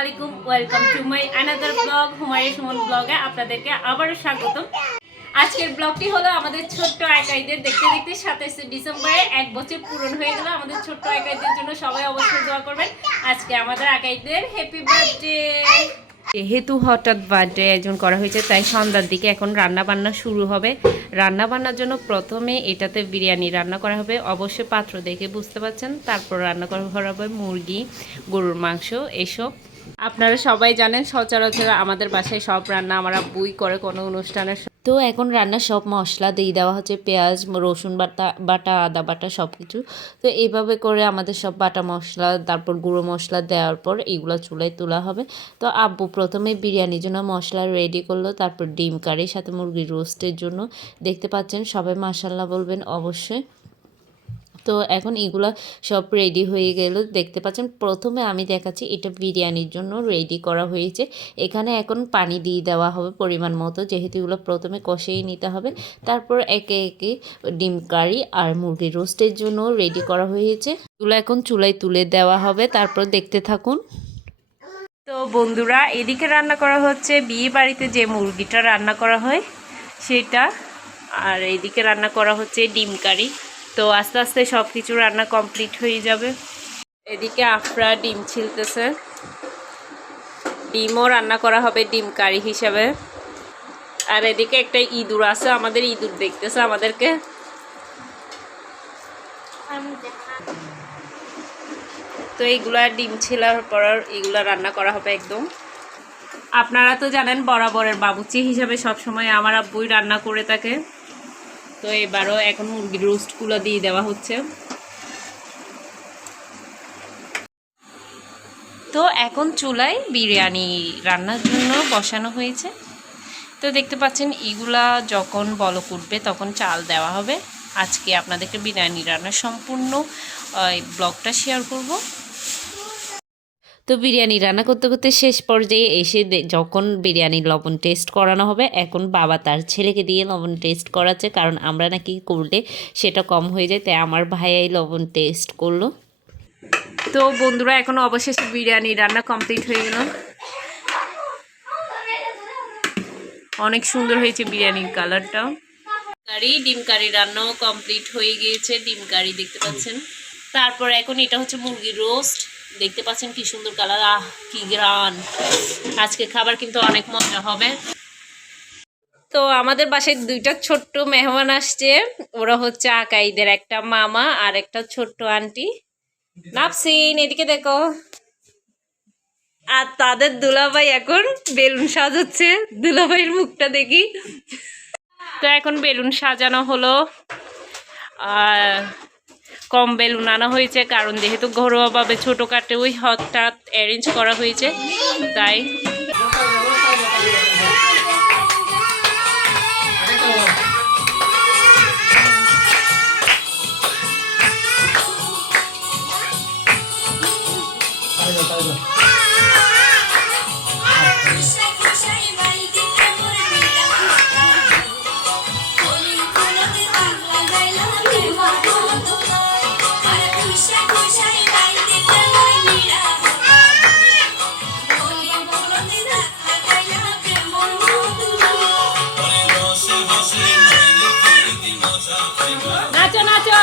আলাইকুম, welcome to my another blog Humaira Suman ব্লগে আপনাদেরকে আবারও স্বাগতম। আজকের ব্লগটি হলো আমাদের ছোট্ট আকাইদের। দেখতে দেখতে 27 ডিসেম্বরে 1 বছর পূরণ হয়ে গেল। আমাদের ছোট্ট আকাইদের জন্য সবাই অবশ্যই দোয়া করবেন। আজকে আমাদের আকাইদের হ্যাপি বার্থডে। যেহেতু হঠাৎ বার্থডে আয়োজন করা হয়েছে তাই সন্ধ্যার দিকে এখন রান্না বান্না শুরু হবে। রান্না বান্নার জন্য প্রথমে এটাতে বিরিয়ানি রান্না করা হবে, অবশ্যই পাত্র দেখে বুঝতে পারছেন। তারপর রান্না করা হবে মুরগি, গরুর মাংস এসব। আপনারা সবাই জানেন সচরাচর আমাদের বাসায় সব রান্না আমার আব্বুই করে কোনো অনুষ্ঠানের। তো এখন রান্নার সব মশলা দিয়ে দেওয়া হচ্ছে, পেঁয়াজ, রসুন বাটা, আদা বাটা সব কিছু। তো এইভাবে করে আমাদের সব বাটা মশলা, তারপর গুঁড়ো মশলা দেওয়ার পর এগুলো চুলায় তোলা হবে। তো আব্বু প্রথমে বিরিয়ানির জন্য মশলা রেডি করলো, তারপর ডিম কারির সাথে মুরগির রোস্টের জন্য। দেখতে পাচ্ছেন, সবাই মাশাআল্লাহ বলবেন অবশ্যই। তো এখন এগুলো সব রেডি হয়ে গেল। দেখতে পাচ্ছেন প্রথমে আমি দেখাচ্ছি এটা বিরিয়ানির জন্য রেডি করা হয়েছে। এখানে এখন পানি দিয়ে দেওয়া হবে পরিমাণ মতো, যেহেতু এগুলো প্রথমে কষেই নিতে হবে। তারপর একে একে ডিম কারি আর মুরগির রোস্টের জন্য রেডি করা হয়েছে। এগুলো এখন চুলায় তুলে দেওয়া হবে, তারপর দেখতে থাকুন। তো বন্ধুরা, এদিকে রান্না করা হচ্ছে বিয়ে বাড়িতে যে মুরগিটা রান্না করা হয় সেটা, আর এদিকে রান্না করা হচ্ছে ডিম কারি। তো আস্তে আস্তে সব কিছু রান্না কমপ্লিট হয়ে যাবে। এদিকে আফরা ডিম ছিলতেছে, ডিমও রান্না করা হবে ডিম কারি হিসাবে। আর এদিকে একটা ইঁদুর আছে, আমাদের ইঁদুর দেখতেছে আমাদেরকে। তো এইগুলা ডিম ছিলার পর এগুলা রান্না করা হবে একদম। আপনারা তো জানেন বরাবরের বাবুচি হিসাবে সবসময় আমার আব্বুই রান্না করে থাকে। তো এবারও এখন মুরগির রোস্টগুলো দিয়ে দেওয়া হচ্ছে। তো এখন চুলায় বিরিয়ানি রান্নার জন্য বসানো হয়েছে। তো দেখতে পাচ্ছেন এগুলা যখন বলক উঠবে তখন চাল দেওয়া হবে। আজকে আপনাদেরকে বিরিয়ানি রান্নার সম্পূর্ণ ব্লগটা শেয়ার করব। তো বিরিয়ানি রান্না করতে করতে শেষ পর্যায়ে এসে যখন বিরিয়ানির লবণ টেস্ট করানো হবে, এখন বাবা তার ছেলেকে দিয়ে লবণ টেস্ট করাচ্ছে, কারণ আমরা নাকি করলে সেটা কম হয়ে যায়, তাই আমার ভাইয়াই লবণ টেস্ট করলো। তো বন্ধুরা, এখন অবশেষে বিরিয়ানি রান্না কমপ্লিট হয়ে গেল। অনেক সুন্দর হয়েছে বিরিয়ানির কালারটা। ডিম কারি রান্নাও কমপ্লিট হয়ে গিয়েছে। ডিম কারি দেখতে পাচ্ছেন। তারপর এখন এটা হচ্ছে মুরগির রোস্ট। দেখতে পাচ্ছেন কি সুন্দর কালার, আহ কি গ্রান। আজকে খাবার কিন্তু অনেক মজা হবে। তো আমাদের বাসায় দুইটা ছোট্ট মেহমান আসছে। ওরা হচ্ছে আকাইদের একটা মামা আর একটা ছোট্ট আন্টি। নাফসিন, এদিকে দেখো। আর তাদের দুলাভাই এখন বেলুন সাজাচ্ছে। দুলাভাইয়ের মুখটা দেখি। তো এখন বেলুন সাজানো হলো। কম বেলুন আনা হয়েছে, কারণ যেহেতু ঘরোয়াভাবে ছোটোখাটো ওই হঠাৎ অ্যারেঞ্জ করা হয়েছে তাই। নাচো নাচো।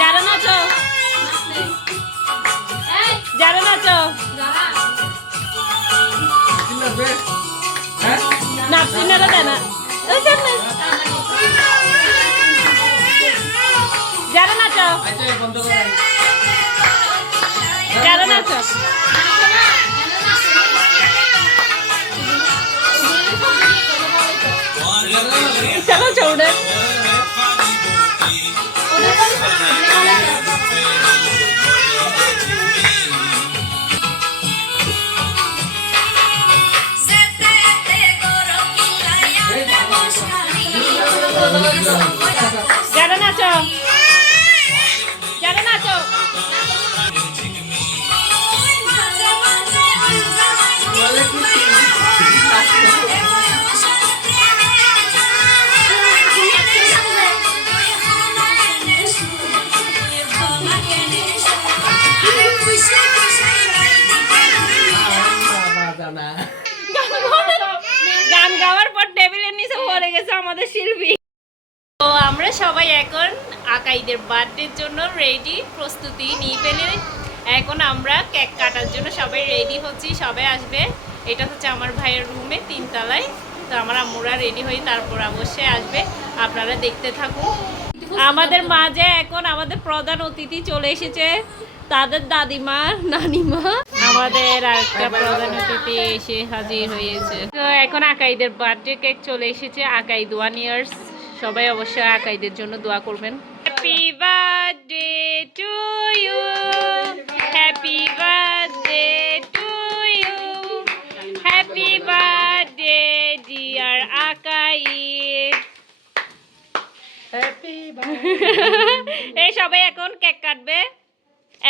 যারা নাচো, যারা নাচো। নাচিনারা দেয় না, যারা নাচো, যারা নাচো। চলো চৌড়ে। যারা নাচো, যারা নাচো। চলে গেছে আমাদের শিল্পী। তো আমরা সবাই এখন আকাইদের বার্থডের জন্য রেডি, প্রস্তুতি নিয়ে ফেলে এখন আমরা কেক কাটার জন্য সবাই রেডি হচ্ছি, সবাই আসবে। এটা হচ্ছে আমার ভাইয়ের রুমে 3 তলায়। তো আমার আম্মুরা রেডি হয়ে তারপর অবশ্যই আসবে, আপনারা দেখতে থাকুন। আমাদের মাঝে এখন আমাদের প্রধান অতিথি চলে এসেছে, তাদের দাদিমা নানিমা। আমাদের আরেকটা প্রধান অতিথি এসে হাজির হয়েছে। তো এখন আকাইদের বার্থডে কেক চলে এসেছে। আকাইদ 1 ইয়ার্স, সবাই অবশ্যই আকাইদের জন্য দোয়া করবেন। Happy birthday to you, happy birthday to you, happy birthday dear Akaid. এই সবাই এখন কেক কাটবে,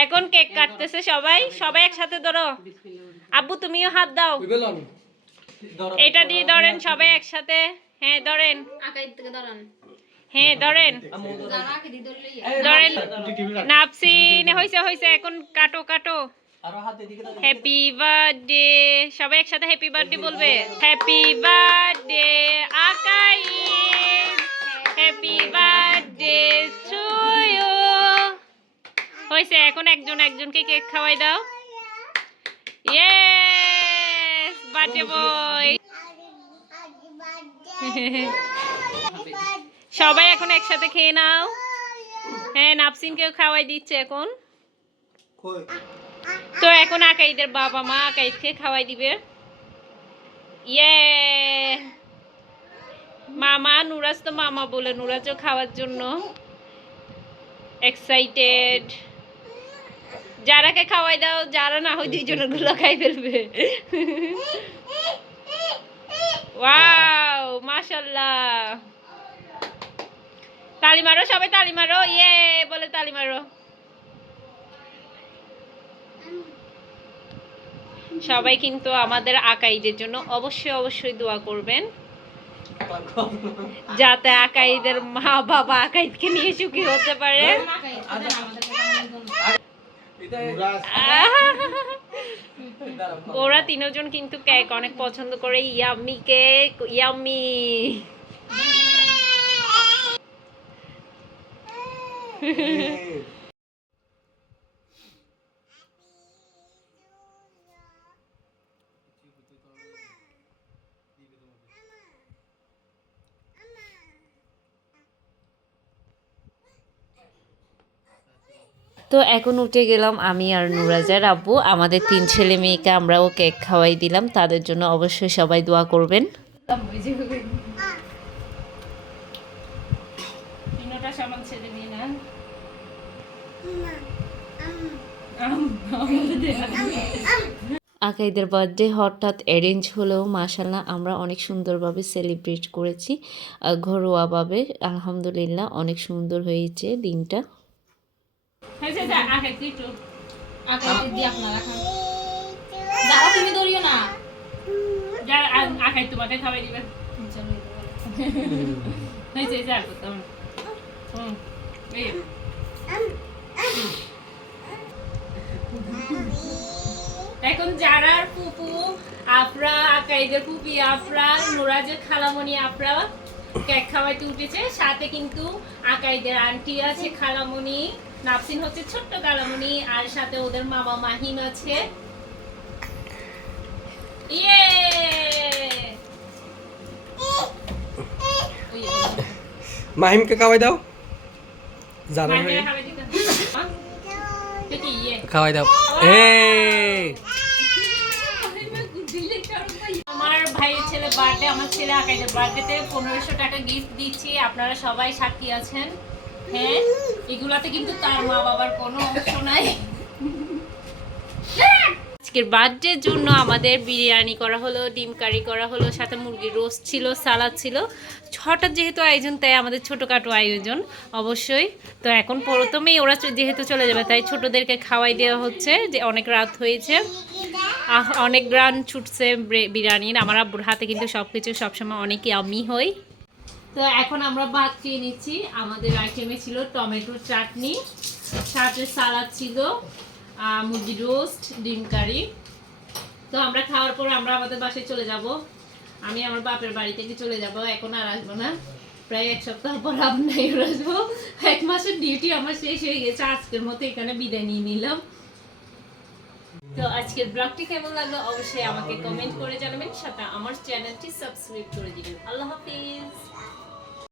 এখন কেক কাটতেছে সবাই। সবাই একসাথে ধরো। আব্বু তুমিও হাত দাও, এটা দিয়ে ধরেন সবাই একসাথে। হ্যাঁ ধরেন, হ্যাঁ ধরেন ধরেন। নাফসিন হইছে হইছে, এখন কাটো কাটো। হ্যাপি বার্থডে, সবাই একসাথে হ্যাপি বার্থডে বলবে। Happy birthday Akaid, happy birthday to you. হইছে, এখন একজন একজনকে কেক খাওয়াই দাও। Yes, birthday boy. সবাই এখন একসাথে খেয়ে নাও। হ্যাঁ, নাফসিনকেও খাওয়াই দিচ্ছে এখন। তো এখন আকাইদের বাবা মা আকাইদকে খাওয়াই দিবে। ইয়ে, মামা নুরাজ তো মামা বলে, নুরাজও খাওয়ার জন্য এক্সাইটেড। যারাকে খাওয়াই দাও, যারা না হয় 2 জনের গুলো খাই ফেলবে। ওয়াও, মাশাআল্লাহ। তালি মারো সবাই, তালি মারো। ইয়ে বলে তালি মারো। সবাই কিন্তু আমাদের আকাইদের জন্য অবশ্যই অবশ্যই দোয়া করবেন, যাতে আকাইদের মা বাবা আকাইদকে নিয়ে সুখী হতে পারে। ওরা 3 জন কিন্তু কেক অনেক পছন্দ করে। Yummy cake, yummy. তো এখন উঠে গেলাম আমি আর নুরাজার আব্বু। আমাদের 3 ছেলে মেয়েকে আমরাও কেক খাওয়াই দিলাম, তাদের জন্য অবশ্যই সবাই দোয়া করবেন। আকাইদের বার্থডে হঠাৎ অ্যারেঞ্জ হলেও মাশাআল্লাহ আমরা অনেক সুন্দরভাবে সেলিব্রেট করেছি, ঘরোয়াভাবে। আলহামদুলিল্লাহ অনেক সুন্দর হয়েছে দিনটা। তুমি ধরিও না, আকাই তোমাকে খাওয়াই দিবে। এখন যারা ফুপু আপরা, আকাইদের ফুপি আপরা, নুরাজের খালামণি আপরা কেক খাওয়াইতে উঠেছে। সাথে কিন্তু আকাইদের আন্টি আছে, খালামণি নাফসিন হচ্ছে ছোট্ট খালামণি, আর সাথে ওদের মামা মাহিম আছে। ইয়ে, মাহিমকে খাওয়াই দাও, খাওয়াই দাও। আমার ভাইয়ের ছেলে বার্থডে, আমার ছেলে আকাইদের বার্থডেতে 1500 টাকা গিফট দিচ্ছি, আপনারা সবাই সাক্ষী আছেন। হ্যাঁ, এগুলাতে কিন্তু তার মা বাবার কোনো অংশ নাই। আজকের বার্থডের জন্য আমাদের বিরিয়ানি করা হলো, ডিম কারি করা হলো, সাথে মুরগির রোস্ট ছিল, সালাদ ছিল। হঠাৎ যেহেতু আয়োজন, তাই আমাদের ছোটোখাটো আয়োজন অবশ্যই। তো এখন প্রথমেই ওরা যেহেতু চলে যাবে, তাই ছোটদেরকে খাওয়াই দেওয়া হচ্ছে, যে অনেক রাত হয়েছে, অনেক গ্রান ছুটছে বিরিয়ানির। আমার আব্বুর হাতে কিন্তু সব কিছু সবসময় অনেক ইয়াম্মি হয়। তো এখন আমরা ভাত খেয়ে নিচ্ছি। আমাদের আইটেমে ছিল টমেটোর চাটনি, সাথে সালাদ ছিল, মুরগি রোস্ট, ডিম কারি। তো আমরা খাওয়ার পর আমরা আমাদের বাসায় চলে যাব। আমি আমার বাপের বাড়ি থেকে চলে যাব, এখন আর আসবো না। প্রায় এক সপ্তাহ পর আপনার আসবো। 1 মাসের ডিউটি আমার শেষ হয়ে গেছে, আজকের মতো এখানে বিদায় নিয়ে নিলাম। তো আজকের ব্লগটি কেমন লাগলো অবশ্যই আমাকে কমেন্ট করে জানাবেন, সাথে আমার চ্যানেলটি সাবস্ক্রাইব করে দিবেন। আল্লাহ হাফিজ।